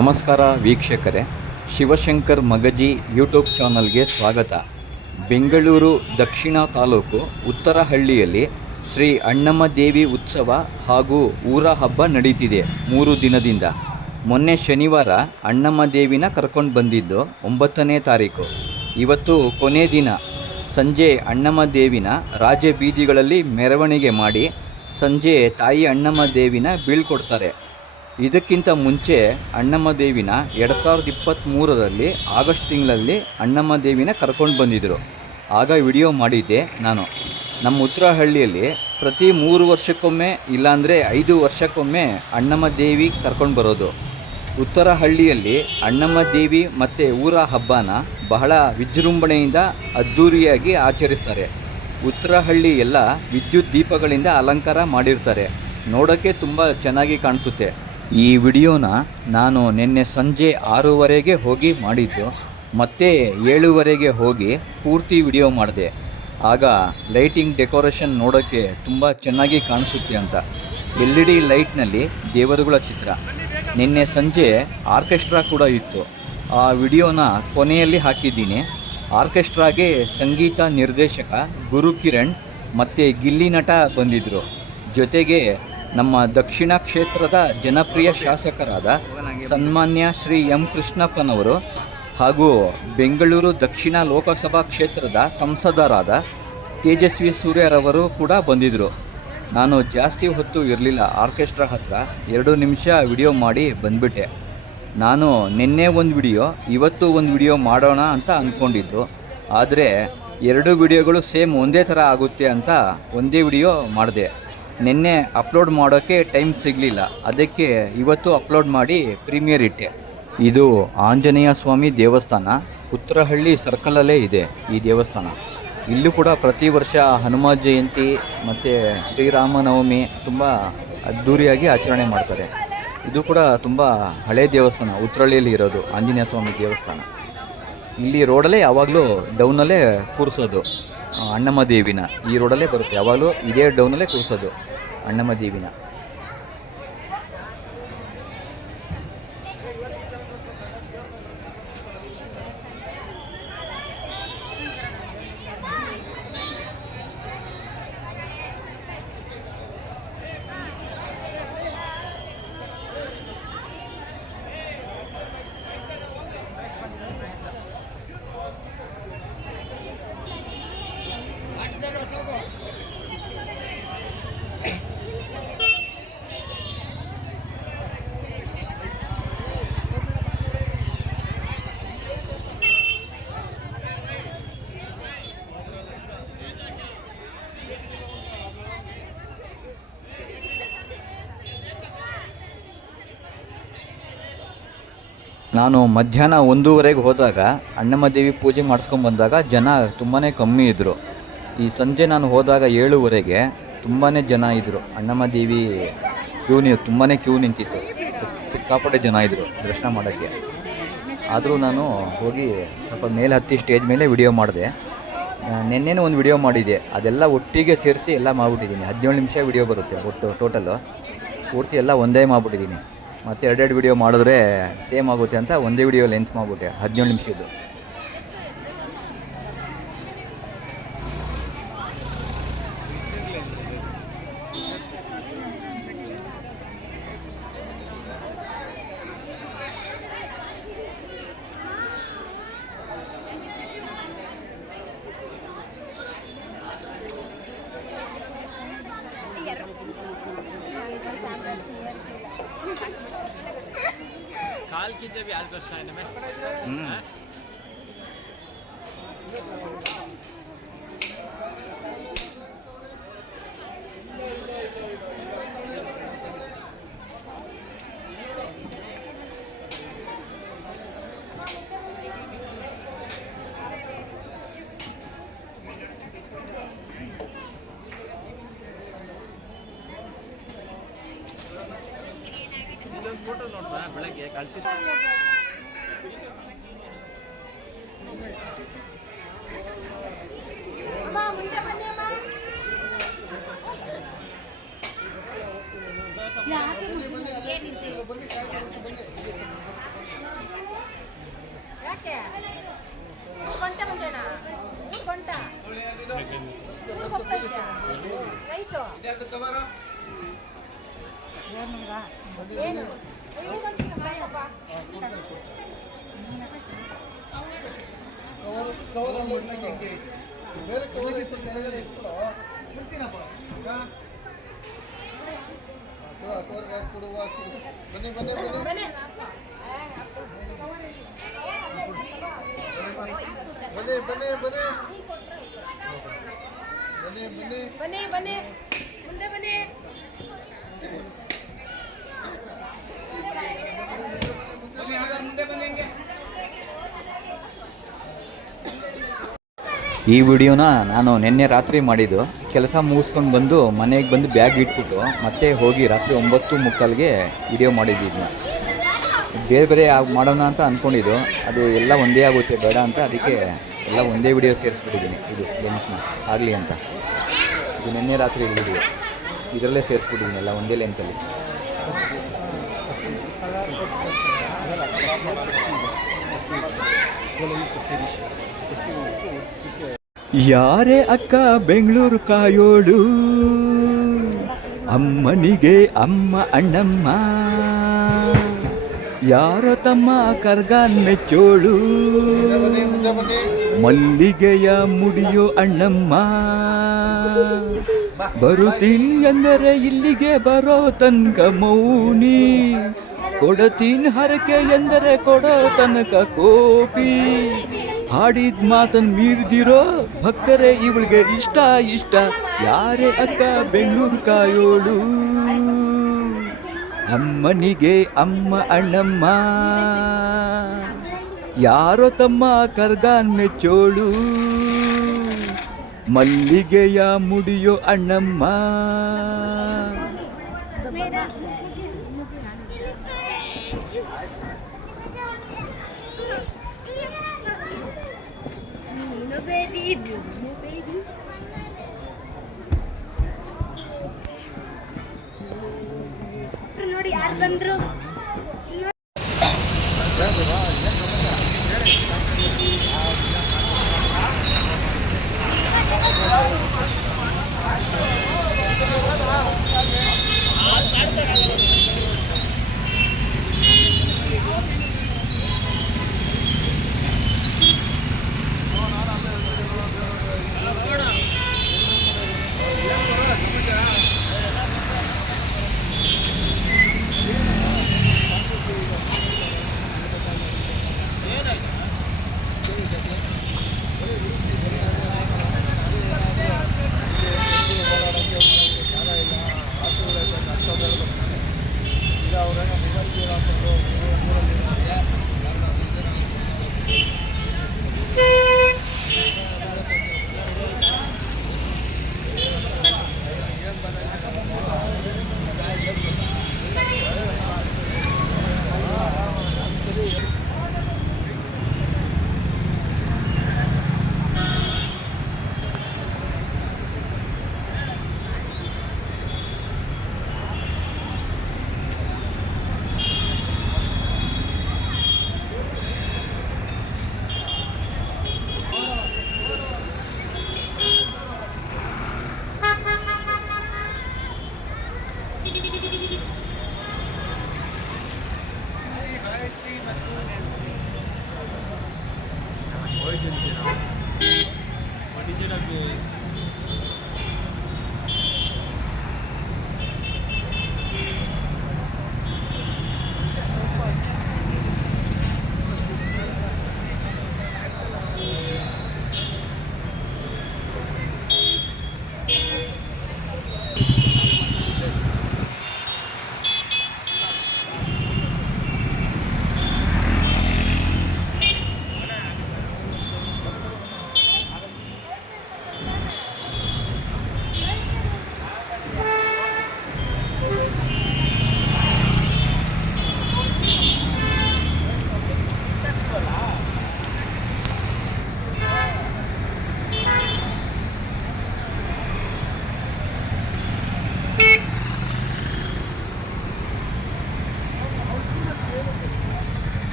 ನಮಸ್ಕಾರ ವೀಕ್ಷಕರೇ, ಶಿವಶಂಕರ್ ಮಗಜಿ ಯೂಟ್ಯೂಬ್ ಚಾನಲ್ಗೆ ಸ್ವಾಗತ. ಬೆಂಗಳೂರು ದಕ್ಷಿಣ ತಾಲೂಕು ಉತ್ತರಹಳ್ಳಿಯಲ್ಲಿ ಶ್ರೀ ಅಣ್ಣಮ್ಮ ದೇವಿ ಉತ್ಸವ ಹಾಗೂ ಊರ ಹಬ್ಬ ನಡೀತಿದೆ 3 ದಿನದಿಂದ. ಮೊನ್ನೆ ಶನಿವಾರ ಅಣ್ಣಮ್ಮ ದೇವಿನ ಕರ್ಕೊಂಡು ಬಂದಿದ್ದು 9ನೇ ತಾರೀಕು. ಇವತ್ತು ಕೊನೆ ದಿನ. ಸಂಜೆ ಅಣ್ಣಮ್ಮ ದೇವಿನ ರಾಜ ಬೀದಿಗಳಲ್ಲಿ ಮೆರವಣಿಗೆ ಮಾಡಿ ಸಂಜೆ ತಾಯಿ ಅಣ್ಣಮ್ಮ ದೇವಿನ ಬೀಳ್ಕೊಡ್ತಾರೆ. ಇದಕ್ಕಿಂತ ಮುಂಚೆ ಅಣ್ಣಮ್ಮ ದೇವಿನ 2023ರಲ್ಲಿ ಆಗಸ್ಟ್ ತಿಂಗಳಲ್ಲಿ ಅಣ್ಣಮ್ಮ ದೇವಿನ ಕರ್ಕೊಂಡು ಬಂದಿದ್ದರು. ಆಗ ವಿಡಿಯೋ ಮಾಡಿದ್ದೆ ನಾನು. ನಮ್ಮ ಉತ್ತರಹಳ್ಳಿಯಲ್ಲಿ ಪ್ರತಿ 3 ವರ್ಷಕ್ಕೊಮ್ಮೆ ಇಲ್ಲಾಂದರೆ 5 ವರ್ಷಕ್ಕೊಮ್ಮೆ ಅಣ್ಣಮ್ಮ ದೇವಿ ಕರ್ಕೊಂಡು ಬರೋದು. ಉತ್ತರಹಳ್ಳಿಯಲ್ಲಿ ಅಣ್ಣಮ್ಮ ದೇವಿ ಮತ್ತು ಊರ ಹಬ್ಬನ ಬಹಳ ವಿಜೃಂಭಣೆಯಿಂದ ಅದ್ಧೂರಿಯಾಗಿ ಆಚರಿಸ್ತಾರೆ. ಉತ್ತರಹಳ್ಳಿ ಎಲ್ಲ ವಿದ್ಯುತ್ ದೀಪಗಳಿಂದ ಅಲಂಕಾರ ಮಾಡಿರ್ತಾರೆ. ನೋಡೋಕ್ಕೆ ತುಂಬ ಚೆನ್ನಾಗಿ ಕಾಣಿಸುತ್ತೆ. ಈ ವಿಡಿಯೋನ ನಾನು ನಿನ್ನೆ ಸಂಜೆ 6:15ಗೆ ಹೋಗಿ ಮಾಡಿದ್ದು. ಮತ್ತೆ 7:15ಗೆ ಹೋಗಿ ಪೂರ್ತಿ ವಿಡಿಯೋ ಮಾಡಿದೆ. ಆಗ ಲೈಟಿಂಗ್ ಡೆಕೋರೇಷನ್ ನೋಡೋಕ್ಕೆ ತುಂಬ ಚೆನ್ನಾಗಿ ಕಾಣಿಸುತ್ತೆ ಅಂತ. LED ಲೈಟ್ನಲ್ಲಿ ದೇವರುಗಳ ಚಿತ್ರ. ನಿನ್ನೆ ಸಂಜೆ ಆರ್ಕೆಸ್ಟ್ರಾ ಕೂಡ ಇತ್ತು. ಆ ವಿಡಿಯೋನ ಕೊನೆಯಲ್ಲಿ ಹಾಕಿದ್ದೀನಿ. ಆರ್ಕೆಸ್ಟ್ರಾಗೆ ಸಂಗೀತ ನಿರ್ದೇಶಕ ಗುರುಕಿರಣ್ ಮತ್ತು ಗಿಲ್ಲಿ ನಟ ಬಂದಿದ್ದರು. ಜೊತೆಗೆ ನಮ್ಮ ದಕ್ಷಿಣ ಕ್ಷೇತ್ರದ ಜನಪ್ರಿಯ ಶಾಸಕರಾದ ಸನ್ಮಾನ್ಯ ಶ್ರೀ ಎಂ ಕೃಷ್ಣಪ್ಪನವರು ಹಾಗೂ ಬೆಂಗಳೂರು ದಕ್ಷಿಣ ಲೋಕಸಭಾ ಕ್ಷೇತ್ರದ ಸಂಸದರಾದ ತೇಜಸ್ವಿ ಸೂರ್ಯರವರು ಕೂಡ ಬಂದಿದ್ದರು. ನಾನು ಜಾಸ್ತಿ ಹೊತ್ತು ಇರಲಿಲ್ಲ ಆರ್ಕೆಸ್ಟ್ರಾ ಹತ್ರ. 2 ನಿಮಿಷ ವಿಡಿಯೋ ಮಾಡಿ ಬಂದುಬಿಟ್ಟೆ. ನಾನು ನಿನ್ನೆ ಒಂದು ವಿಡಿಯೋ, ಇವತ್ತು ಒಂದು ವಿಡಿಯೋ ಮಾಡೋಣ ಅಂತ ಅಂದ್ಕೊಂಡಿದ್ದು. ಆದರೆ 2 ವಿಡಿಯೋಗಳು ಸೇಮ್ ಒಂದೇ ಥರ ಆಗುತ್ತೆ ಅಂತ ಒಂದೇ ವಿಡಿಯೋ ಮಾಡಿದೆ. ನಿನ್ನೆ ಅಪ್ಲೋಡ್ ಮಾಡೋಕ್ಕೆ ಟೈಮ್ ಸಿಗಲಿಲ್ಲ. ಅದಕ್ಕೆ ಇವತ್ತು ಅಪ್ಲೋಡ್ ಮಾಡಿ ಪ್ರೀಮಿಯರ್ ಇಟ್ಟೆ. ಇದು ಆಂಜನೇಯ ಸ್ವಾಮಿ ದೇವಸ್ಥಾನ. ಉತ್ತರಹಳ್ಳಿ ಸರ್ಕಲಲ್ಲೇ ಇದೆ ಈ ದೇವಸ್ಥಾನ. ಇಲ್ಲೂ ಕೂಡ ಪ್ರತಿ ವರ್ಷ ಹನುಮ ಜಯಂತಿ ಮತ್ತು ಶ್ರೀರಾಮನವಮಿ ತುಂಬ ಅದ್ಧೂರಿಯಾಗಿ ಆಚರಣೆ ಮಾಡ್ತಾರೆ. ಇದು ಕೂಡ ತುಂಬ ಹಳೆಯ ದೇವಸ್ಥಾನ. ಉತ್ತರಹಳ್ಳಿಯಲ್ಲಿ ಇರೋದು ಆಂಜನೇಯ ಸ್ವಾಮಿ ದೇವಸ್ಥಾನ. ಇಲ್ಲಿ ರೋಡಲ್ಲೇ ಯಾವಾಗಲೂ ಡೌನಲ್ಲೇ ಕೂರಿಸೋದು ಅಣ್ಣಮ್ಮ ದೇವಿನ. ಈ ರೋಡಲ್ಲೇ ಬರುತ್ತೆ, ಯಾವಾಗಲೂ ಇದೇ ಡೌನಲ್ಲೇ ಕೂರಿಸೋದು ಅಣ್ಣಮ್ಮ ದೇವಿನ. ನಾನು ಮಧ್ಯಾಹ್ನ 1:15ಗೆ ಹೋದಾಗ ಅಣ್ಣಮ್ಮ ದೇವಿ ಪೂಜೆ ಮಾಡಿಸ್ಕೊಂಡು ಬಂದಾಗ ಜನ ತುಂಬಾ ಕಮ್ಮಿ ಇದ್ದರು. ಈ ಸಂಜೆ ನಾನು ಹೋದಾಗ 7:15ಗೆ ತುಂಬಾ ಜನ ಇದ್ದರು. ಅಣ್ಣಮ್ಮ ದೇವಿ ತುಂಬಾ ಕ್ಯೂ ನಿಂತಿತ್ತು. ಸಿಕ್ಕಾಪಟ್ಟೆ ಜನ ಇದ್ದರು ದರ್ಶನ ಮಾಡೋಕ್ಕೆ. ಆದರೂ ನಾನು ಹೋಗಿ ಸ್ವಲ್ಪ ಮೇಲೆ ಹತ್ತಿ ಸ್ಟೇಜ್ ಮೇಲೆ ವಿಡಿಯೋ ಮಾಡಿದೆ. ನಿನ್ನೆನೂ ಒಂದು ವಿಡಿಯೋ ಮಾಡಿದ್ದೆ. ಅದೆಲ್ಲ ಒಟ್ಟಿಗೆ ಸೇರಿಸಿ ಎಲ್ಲ ಮಾಡಿಬಿಟ್ಟಿದ್ದೀನಿ. 17 ನಿಮಿಷ ವಿಡಿಯೋ ಬರುತ್ತೆ ಒಟ್ಟು ಟೋಟಲು. ಪೂರ್ತಿ ಎಲ್ಲ ಒಂದೇ ಮಾಡಿಬಿಟ್ಟಿದ್ದೀನಿ. ಮತ್ತು 2 ವಿಡಿಯೋ ಮಾಡಿದ್ರೆ ಸೇಮ್ ಆಗುತ್ತೆ ಅಂತ ಒಂದೇ ವಿಡಿಯೋ ಲೆಂತ್ ಮಾಡಿಬಿಟ್ಟೆ 17 ನಿಮಿಷದ್ದು. काल की जब याद कर शायद में फोटो नोट ಬೆಳಗ್ಗೆ ಕಳಿಸಿ. ಯಾಕೆ ಬೇರೆ ಕವರ್ ಇತ್ತು ಕೆಳಗಡೆ ಇಟ್ಬಿಡು ಕವರ್ಗೆ ಹಾಕ್ಬಿಡುವ ಬನ್ನಿ ಬನ್ನಿ ಬನ್ನಿ ಬನ್ನಿ ಬನ್ನಿ ಬನ್ನಿ ಬನ್ನಿ ಬನ್ನಿ ಬನ್ನಿ ಮುಂದೆ ಬನ್ನಿ. ಈ ವಿಡಿಯೋನ ನಾನು ನಿನ್ನೆ ರಾತ್ರಿ ಮಾಡಿದ್ದು. ಕೆಲಸ ಮುಗಿಸ್ಕೊಂಡು ಬಂದು ಮನೆಗೆ ಬಂದು ಬ್ಯಾಗ್ ಇಟ್ಬಿಟ್ಟು ಮತ್ತೆ ಹೋಗಿ ರಾತ್ರಿ 9:45ಗೆ ವಿಡಿಯೋ ಮಾಡಿದ್ದಿದ್ನ. ಬೇರೆ ಬೇರೆ ಮಾಡೋಣ ಅಂತ ಅಂದ್ಕೊಂಡಿದ್ದು, ಅದು ಎಲ್ಲ ಒಂದೇ ಆಗುತ್ತೆ ಬೇಡ ಅಂತ, ಅದಕ್ಕೆ ಎಲ್ಲ ಒಂದೇ ವಿಡಿಯೋ ಸೇರಿಸ್ಬಿಟ್ಟಿದ್ದೀನಿ. ಇದು ಲೆಂತ್ನ ಆಗಲಿ ಅಂತ. ಇದು ನಿನ್ನೆ ರಾತ್ರಿ ವಿಡಿಯೋ, ಇದರಲ್ಲೇ ಸೇರಿಸ್ಬಿಟ್ಟಿದ್ದೀನಿ ಎಲ್ಲ ಒಂದೇ ಲೆಂತಲ್ಲಿ. ಯಾರೇ ಅಕ್ಕ ಬೆಂಗಳೂರು ಕಾಯೋಳು, ಅಮ್ಮನಿಗೆ ಅಮ್ಮ ಅಣ್ಣಮ್ಮ, ಯಾರೋ ತಮ್ಮ ಕರ್ಗಾನ್ ಮೆಚ್ಚೋಳು, ಮಲ್ಲಿಗೆಯ ಮುಡಿಯೋ ಅಣ್ಣಮ್ಮ, ಬರುತ್ತೀನಿ ಎಂದರೆ ಇಲ್ಲಿಗೆ ಬರೋ ತನಕ ಮೌನಿ, ಕೊಡತೀನಿ ಹರಕೆ ಎಂದರೆ ಕೊಡೋ ತನಕ ಕೋಪಿ, ಹಾಡಿದ ಮಾತನ್ನು ಮೀರಿದಿರೋ ಭಕ್ತರೇ ಇವಳಿಗೆ ಇಷ್ಟ ಇಷ್ಟ, ಯಾರೇ ಅಕ್ಕ ಬೆಂಗಳೂರು ಕಾಯೋಳು, ಅಮ್ಮನಿಗೆ ಅಮ್ಮ ಅಣ್ಣಮ್ಮ, ಯಾರೋ ತಮ್ಮ ಕರ್ಗಾನ್ ಮೆಚ್ಚೋಳು, ಮಲ್ಲಿಗೆಯ ಮುಡಿಯೋ ಅಣ್ಣಮ್ಮ. ನೋಡಿ ಯಾರು ಬಂದ್ರು.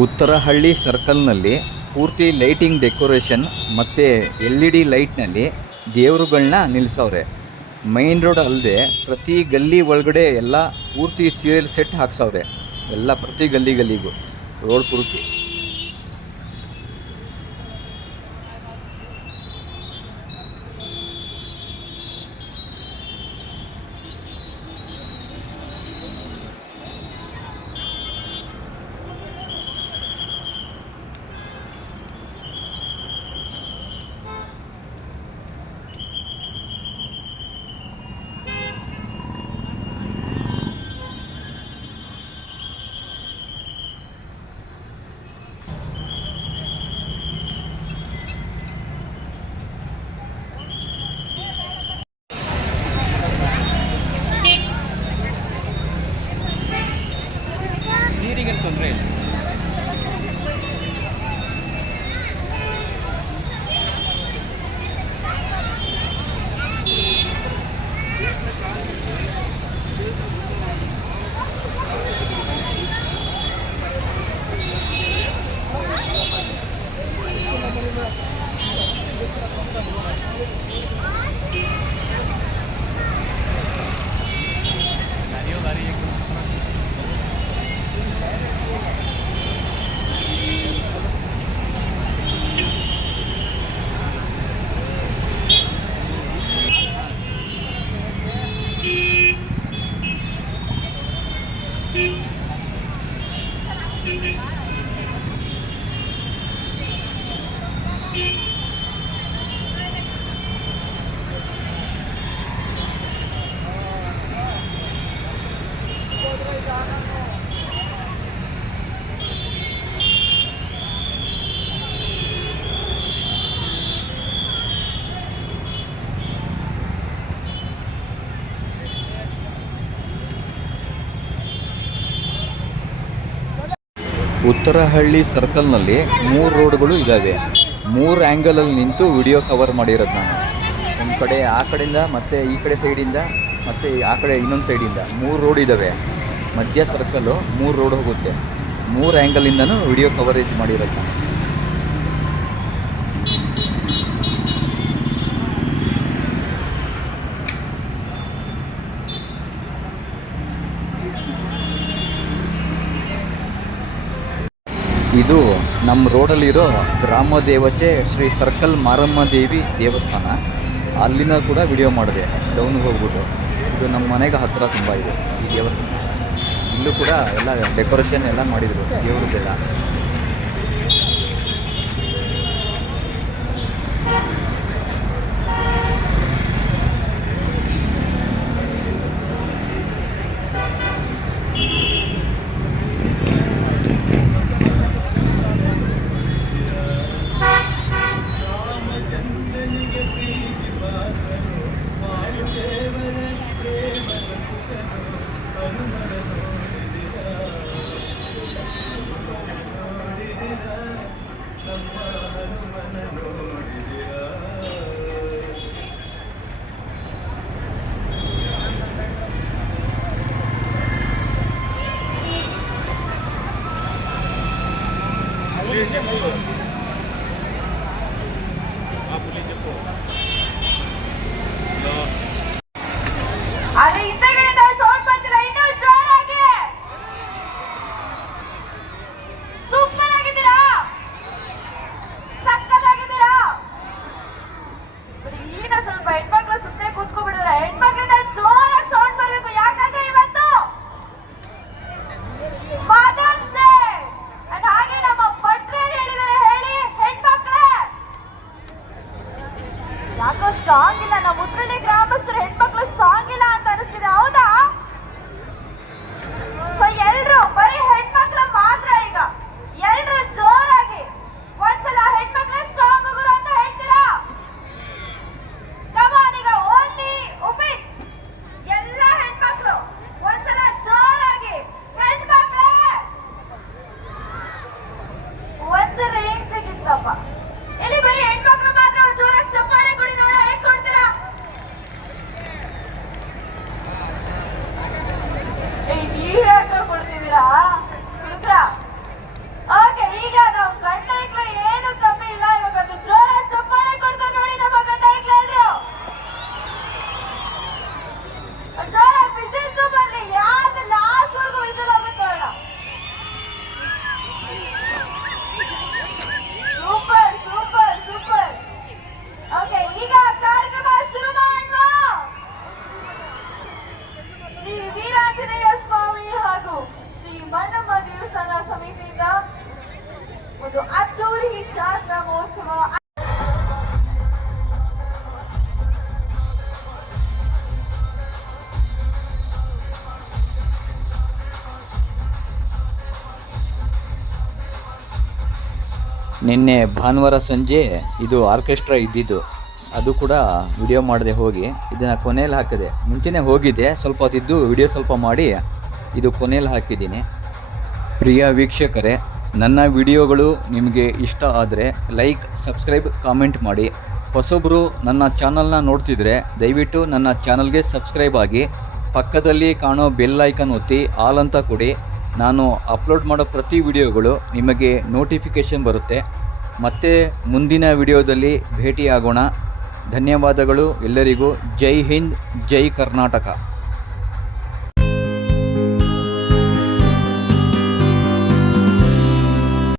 ಉತ್ತರಹಳ್ಳಿ ಸರ್ಕಲ್ನಲ್ಲಿ ಪೂರ್ತಿ ಲೈಟಿಂಗ್ ಡೆಕೋರೇಷನ್ ಮತ್ತು LED ಲೈಟ್ನಲ್ಲಿ ದೇವರುಗಳನ್ನ ನಿಲ್ಲಿಸವ್ರೆ. ಮೈನ್ ರೋಡ್ ಅಲ್ಲದೆ ಪ್ರತಿ ಗಲ್ಲಿ ಒಳಗಡೆ ಎಲ್ಲ ಪೂರ್ತಿ ಸೀರಿಯಲ್ ಸೆಟ್ ಹಾಕ್ಸವ್ರೆ, ಎಲ್ಲ ಪ್ರತಿ ಗಲ್ಲಿಗೂ ರೋಡ್ ಪೂರ್ತಿ. ನೀರಿಗೆ ತೊಂದರೆ ಇಲ್ಲ. ಉತ್ತರಹಳ್ಳಿ ಸರ್ಕಲ್ನಲ್ಲಿ 3 ರೋಡ್ಗಳು ಇದ್ದಾವೆ. 3 ಆ್ಯಂಗಲಲ್ಲಿ ನಿಂತು ವಿಡಿಯೋ ಕವರ್ ಮಾಡಿರೋದು ನಾನು. ಒಂದು ಕಡೆ ಆ ಕಡೆಯಿಂದ, ಮತ್ತು ಈ ಕಡೆ ಸೈಡಿಂದ, ಮತ್ತು ಆ ಕಡೆ ಇನ್ನೊಂದು ಸೈಡಿಂದ 3 ರೋಡ್ ಇದ್ದಾವೆ. ಮಧ್ಯ ಸರ್ಕಲ್ಲು 3 ರೋಡ್ ಹೋಗುತ್ತೆ. 3 ಆ್ಯಂಗಲಿಂದನೂ ವಿಡಿಯೋ ಕವರೇಜ್ ಮಾಡಿರೋದು ನಾನು. ಇದು ನಮ್ಮ ರೋಡಲ್ಲಿರೋ ಗ್ರಾಮ ದೇವತೆ ಶ್ರೀ ಸರ್ಕಲ್ ಮಾರಮ್ಮ ದೇವಿ ದೇವಸ್ಥಾನ. ಅಲ್ಲಿನ ಕೂಡ ವಿಡಿಯೋ ಮಾಡಿದೆ ಡೌನ್ಗೆ ಹೋಗ್ಬಿಟ್ಟು. ಇದು ನಮ್ಮ ಮನೆಗೆ ಹತ್ತಿರ ತುಂಬ ಇದೆ ಈ ದೇವಸ್ಥಾನ. ಇಲ್ಲೂ ಕೂಡ ಎಲ್ಲ ಡೆಕೋರೇಷನ್ ಎಲ್ಲ ಮಾಡಿದರು ದೇವ್ರದ್ದೆಲ್ಲ. ಅರೆ ಹಿಂದೆಗಡೆ ಸೌಂಡ್ ಬರ್ತಿಲ್ಲ, ಇನ್ನೂ ಜೋರಾಗಿ. ಸೂಪರ್ ಆಗಿದ್ದೀರಾ, ಸಕ್ಕತ್ತಾಗಿದ್ದೀರಾ. ಇಲ್ಲಿನ ಸ್ವಲ್ಪ ಹೆಣ್ಮಕ್ಳು ಸುಮ್ಮನೆ ಕೂತ್ಕೊಂಡ್ಬಿಡಿದ್ರೆ ಹೆಣ್ಮಕ್ಳಿಂದ ಜೋರಾಗಿ ಸೌಂಡ್ ಬರಬೇಕು. ಯಾಕಂದ್ರೆ ಇವತ್ತು ಮದರ್ಸ್ ಡೇ. ಹಾಗೆ ನಮ್ಮ ಭಟ್ರು ಹೇಳಿದ್ದಾರೆ, ಹೇಳಿ ಹೆಣ್ಮಕ್ಳೇ. ಯಾಕೋ ಸ್ಟ್ರಾಂಗ್ ಇಲ್ಲ, ನಮ್ಮ ಉತ್ರಳ್ಳಿ ಗ್ರಾಮಸ್ಥರು ಹೆಣ್ಮಕ್ಳು ಸ್ಟ್ರಾಂಗ್ ಇಲ್ಲ ಅಂತ ಅನಿಸ್ತಿದೆ, ಹೌದಾ? ಸೊ ಎಲ್ರು ಬರೀ ಹೆಣ್ಮಕ್ಳು ಮಾತ್ರ ಈಗ ಎಲ್ರು ಜೋರಾಗಿ ಒಂದ್ಸಲ ಹೆಣ್ಮಕ್ಳೇ ಸ್ಟ್ರಾಂಗ್ ಗುರು ಅಂತ ಹೇಳ್ತೀರಾ? ಕಮಾನ್, ಈಗ ಓನ್ಲಿ ವುಮೆನ್ಸ್, ಎಲ್ಲ ಹೆಣ್ಮಕ್ಳು ಒಂದ್ಸಲ ಜೋರಾಗಿ ಹೆಣ್ಮಕ್ಳೇ. ಒಂದು ರೇಂಜ್ ಸಿಗಿತ್ತಪ್ಪ. ಇಲ್ಲಿ ಬರೀ ಹೆಣ್ಮಕ್ಳು ಮಾತ್ರ ಜೋರಾಗಿ ಚಪ್ಪಾಳೆ ಕೊಡಿ ನೋಡ, ಹೇಗ್ ಕೊಡ್ತೀರಾ? ನೀವ್ ಯಾಕೆ ಕೊಡ್ತಿದ್ದೀರಾ? ಶ್ರೀ ಮಣ್ಣಮ್ಮ ದೇವಸ್ಥಾನ ಸಮಿತಿಯಿಂದ ಒಂದು ಅದ್ದೂರಿ ಜಾತ್ರಾ ಮಹೋತ್ಸವ. ನಿನ್ನೆ ಭಾನುವಾರ ಸಂಜೆ ಇದು ಆರ್ಕೆಸ್ಟ್ರಾ ಇದ್ದಿದ್ದು, ಅದು ಕೂಡ ವಿಡಿಯೋ ಮಾಡದೆ ಹೋಗಿ ಇದನ್ನು ಕೊನೆಯಲ್ಲಿ ಹಾಕಿದೆ. ಮುಂಚೆನೇ ಹೋಗಿದ್ದೆ, ಸ್ವಲ್ಪ ಹೊತ್ತಿದ್ದು ವಿಡಿಯೋ ಸ್ವಲ್ಪ ಮಾಡಿ ಇದು ಕೊನೆಯಲ್ಲಿ ಹಾಕಿದ್ದೀನಿ. ಪ್ರಿಯ ವೀಕ್ಷಕರೇ, ನನ್ನ ವಿಡಿಯೋಗಳು ನಿಮಗೆ ಇಷ್ಟ ಆದರೆ ಲೈಕ್, ಸಬ್ಸ್ಕ್ರೈಬ್, ಕಾಮೆಂಟ್ ಮಾಡಿ. ಹೊಸೊಬ್ಬರು ನನ್ನ ಚಾನಲ್ನ ನೋಡ್ತಿದ್ರೆ ದಯವಿಟ್ಟು ನನ್ನ ಚಾನಲ್ಗೆ ಸಬ್ಸ್ಕ್ರೈಬ್ ಆಗಿ, ಪಕ್ಕದಲ್ಲಿ ಕಾಣೋ ಬೆಲ್ ಐಕನ್ ಒತ್ತಿ ಆಲ್ ಅಂತ ಕೊಡಿ. ನಾನು ಅಪ್ಲೋಡ್ ಮಾಡೋ ಪ್ರತಿ ವಿಡಿಯೋಗಳು ನಿಮಗೆ ನೋಟಿಫಿಕೇಷನ್ ಬರುತ್ತೆ. ಮತ್ತೆ ಮುಂದಿನ ವಿಡಿಯೋದಲ್ಲಿ ಭೇಟಿಯಾಗೋಣ. ಧನ್ಯವಾದಗಳು ಎಲ್ಲರಿಗೂ. ಜೈ ಹಿಂದ್, ಜೈ ಕರ್ನಾಟಕ.